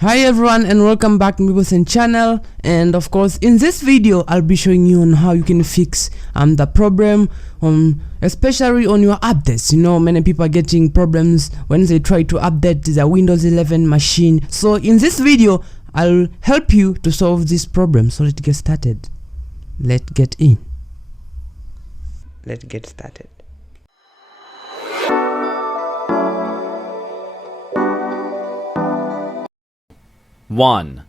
Hi everyone and welcome back to Windows11 channel, and of course in this video I'll be showing you on how you can fix the problem especially on your updates. You know, many people are getting problems when they try to update their Windows 11 machine. So in this video I'll help you to solve this problem. So let's get started. Let's get started. 1.